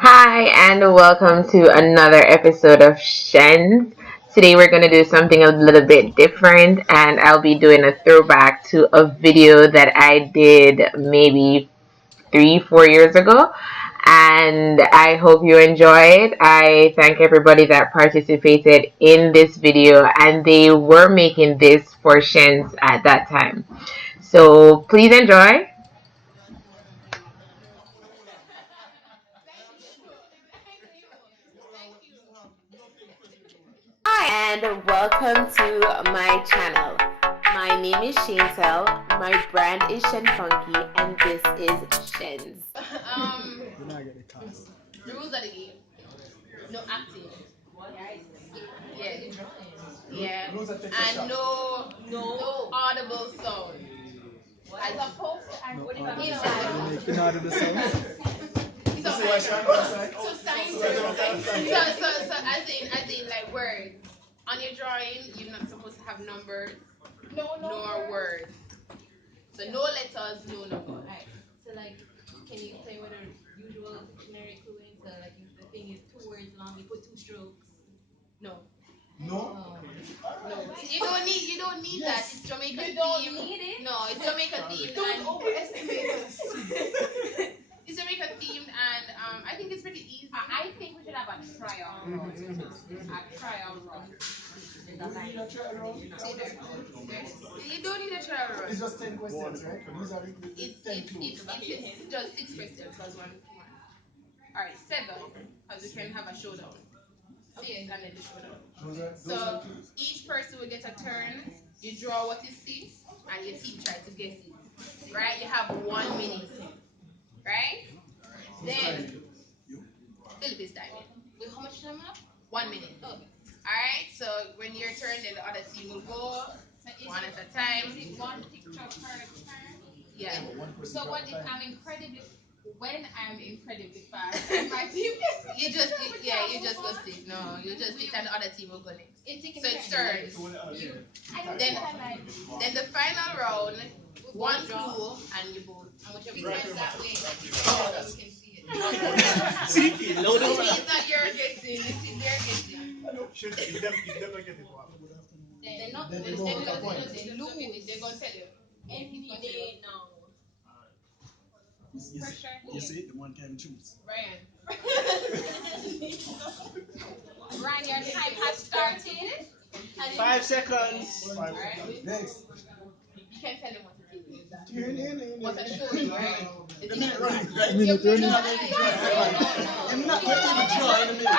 Hi, and welcome to another episode of Shen. Today we're going to do something a little bit different, and I'll be doing a throwback to a video that I did maybe 3, 4 years ago. And I hope you enjoy it. I thank everybody that participated in this video, and they were making this for Shens at that time. So please enjoy. Hi, and welcome to my channel. My name is Shanetel, my brand is Shen Funky, and this is Shen's. The rules of the game. No acting. Yeah. Yeah. And no audible sound. As opposed to inaudible sounds. So as in like words. On your drawing, you're not supposed to have numbers nor words. So no letters, no numbers. Alright. So like, can you play with a usual Pictionary cluing? So like, if the thing is 2 words long, you put two strokes. No. No. No. You don't need that. It's Jamaican theme. You don't need it. No, it's Jamaican themed. Don't overestimate us. It's Jamaican themed, and I think it's pretty easy. I think we should have a trial run. A trial run. You don't need a trial run. It's just 10 questions, right? It's just 6 questions plus one. All right, 7, because we can have a showdown. 6 and then the showdown. So each person will get a turn. You draw what you see, and your team try to guess it. Right? You have 1 minute. Right? Then Philip is timing. Wait, how much time left? 1 minute. Oh. Alright, so when your turn, then the other team will go one at a time. Is it one picture per turn? Yeah. So what if when I'm incredibly fast and my team you just go sit. No, you just sit and the other team will go next. So it's turns. Then the final round, one clue and you both. And whichever that way, we can see it. See, it's not your guessing, this is their guessing. They're not. They're lose. They're gonna tell you. Any day now. You see, the one can choose. Ryan. Ryan, your time has started. 5 seconds. Alright. Next. You can tell him what to do. Turn in. What to show you, right? The minute running. Minute running. I'm not going to draw in a minute.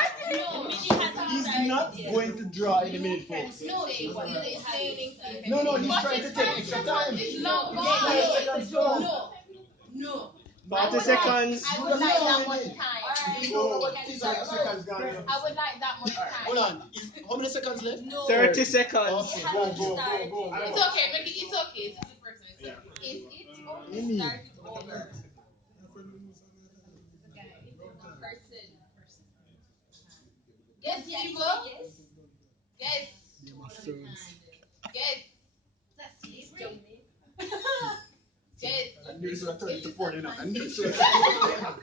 He's not going to draw in a minute, folks. No, he's trying to take extra time. No. 40 seconds. I would like that much time. I would like that much time. Hold on. How many seconds left? No. 30 seconds. Okay, go. It's okay. It's okay. It's the person. If it's only started over. Person. Yes, people. Yes. Yes. That's slavery. Yes. I knew this was 30 to 40 now. I knew this was. Alright.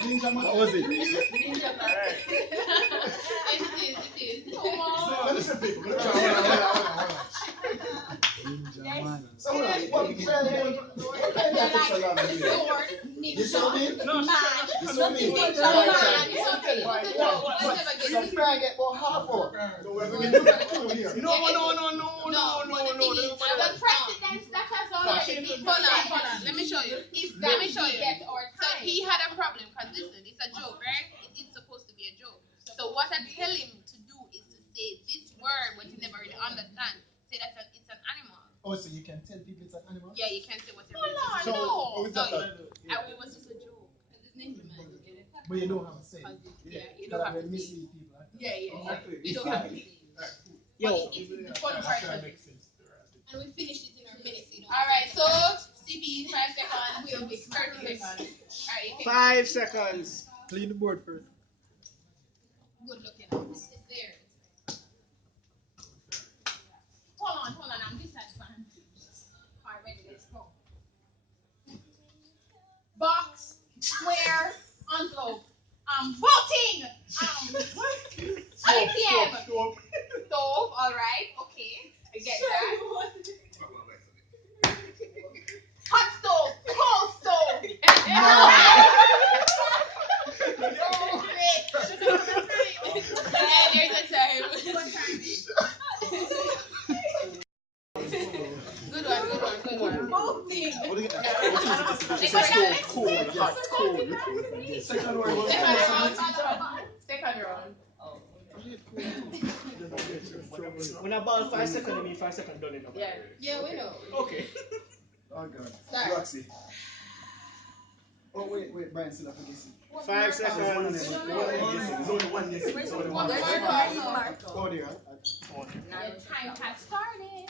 Ninja man. What was it? Ninja man. It is. So, let me say people. Ninja man. So, what you saw me? No, you saw me? Some try and get about half hour. So, we're going to do it. No. The president that has already been. Hold on. Let me show you. So he had a problem because listen, it's a joke, right? It's supposed to be a joke. So what I tell him to do is to say this word, what you never really understand. Say that it's an animal. Oh, so you can tell people it's an animal? Yeah, you can say whatever. No. It was just a joke. It's Ninja Man. But you don't have to say. Yeah, you don't have to mislead people. Yeah. You don't have to say. Yo, it's the funny part of it. And we finished it in our minutes. Alright, so CB, 5 seconds. We'll be 30 seconds. Alright, 5 seconds. Clean the board first. Good looking. It's there. square, envelope. Voting. 8 p.m. Stove. All right. Okay. I get that. Hot stove. Cold stove. There's a time. Good one. Voting. Second round. When I ball 5 seconds, I mean 5 seconds done enough. Yeah, we know. Okay. Oh God. Roxy. Oh wait, Brian still have to guess it. 5 seconds. There's only one guess. There's only one guess. Oh dear. Time has started.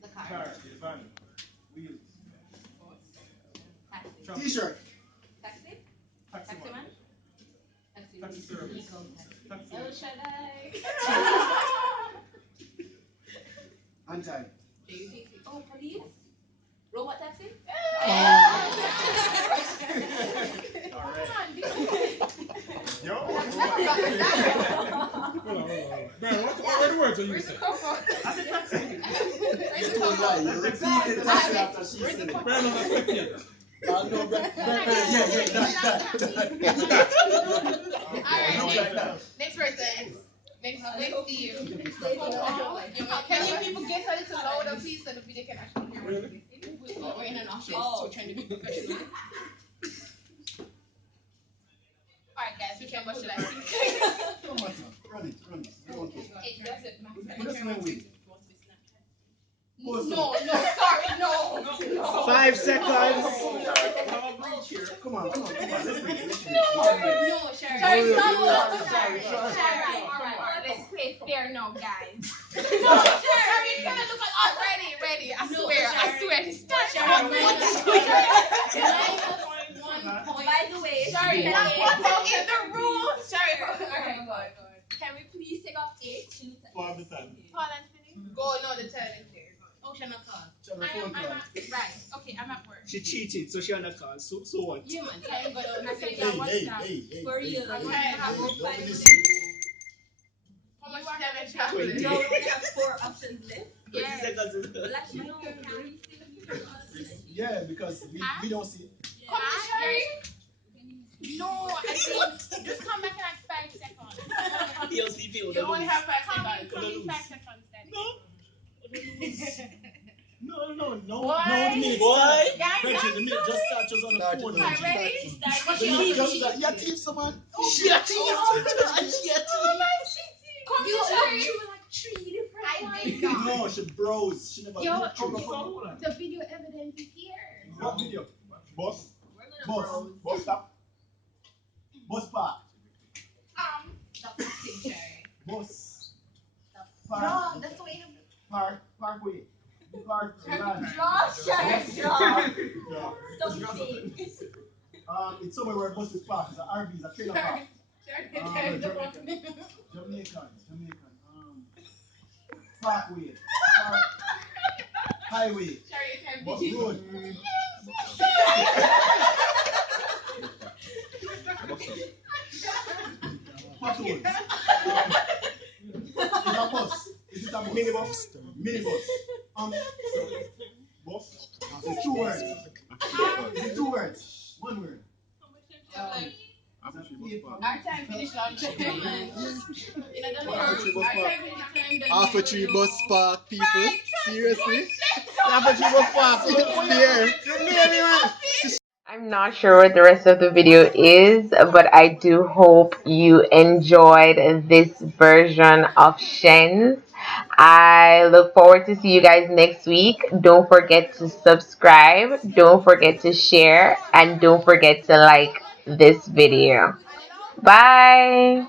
The card. Car, van, wheels, Taxi. T-shirt, Taxi? taxi Taxi man? taxi service, taxi, El Shaddai. anti. Oh, police? Robot taxi? Yo. Man, what other words are you Where's the saying? cocoa? I said taxi. You told lie. You repeated taxi after she said it. Man, I'm a spectator. Yeah. Alright, next person. Next Steve. Can you people guess a little louder, please, so the video can actually hear what you're guessing? We're in an office, so we're trying to be professional. Alright, guys, we can watch that. Run it. You want to? It doesn't matter. No, Sorry, no. 5 seconds. Come on. Let's wait. No, Sherry. Sorry. Alright, let's play fair now, guys. No, Sherry, you're gonna look at us. Ready. I swear. She's By the way, Sherry, in the room. Sherry, alright, go. Can we please take off 8 2 Paul the time. Paul Anthony? Go, no, the turn is there. Oh, Shana call. I'm at, right. Okay, I'm at work. She cheated, so she on a call. So what? Yeah, man. Time go down. I said, yeah, what's that? For real. I'm going to have Don't 5 listen. How much time is traveling? 20. No, we have 4 options left. 20 Yeah. seconds is done. Let's know. Can we still hear us? Yeah, because we don't see it. Come on, Sherry. No, I think just come back in like 5 seconds. PLCP You only have 5 Come seconds. Come in lose. 5 seconds then. No. Boy. The minute Boy. start. Guys, Reggie, the minute just start just on the phone. Are you ready? The minute just start. Yeah, teach someone. She a team. Come You on, Sherry. you like 3 different I ones. did not. No, she browse. She never Yo, look through. the video evidence is here. What video? Bus Bro. stop. Bus park. Stop acting, Sherry. Bus. No, Park. that's the way to Parkway. Park. Land. Draw, Sherry, draw. Yeah. Stop saying. It's somewhere where bus is parked. It's an RV. It's a trailer park. Jamaican. Parkway. Highway. Bus road. Potholes. Is it a bus? Minibus. Bus. It's 2 words. Is it 2 words? 1 word. Our time finished on Half a tree bus park, people. Seriously? Half a tree bus park. There. I'm not sure what the rest of the video is, but I do hope you enjoyed this version of Shen's. I look forward to see you guys next week. Don't forget to subscribe, don't forget to share, and don't forget to like this video. Bye!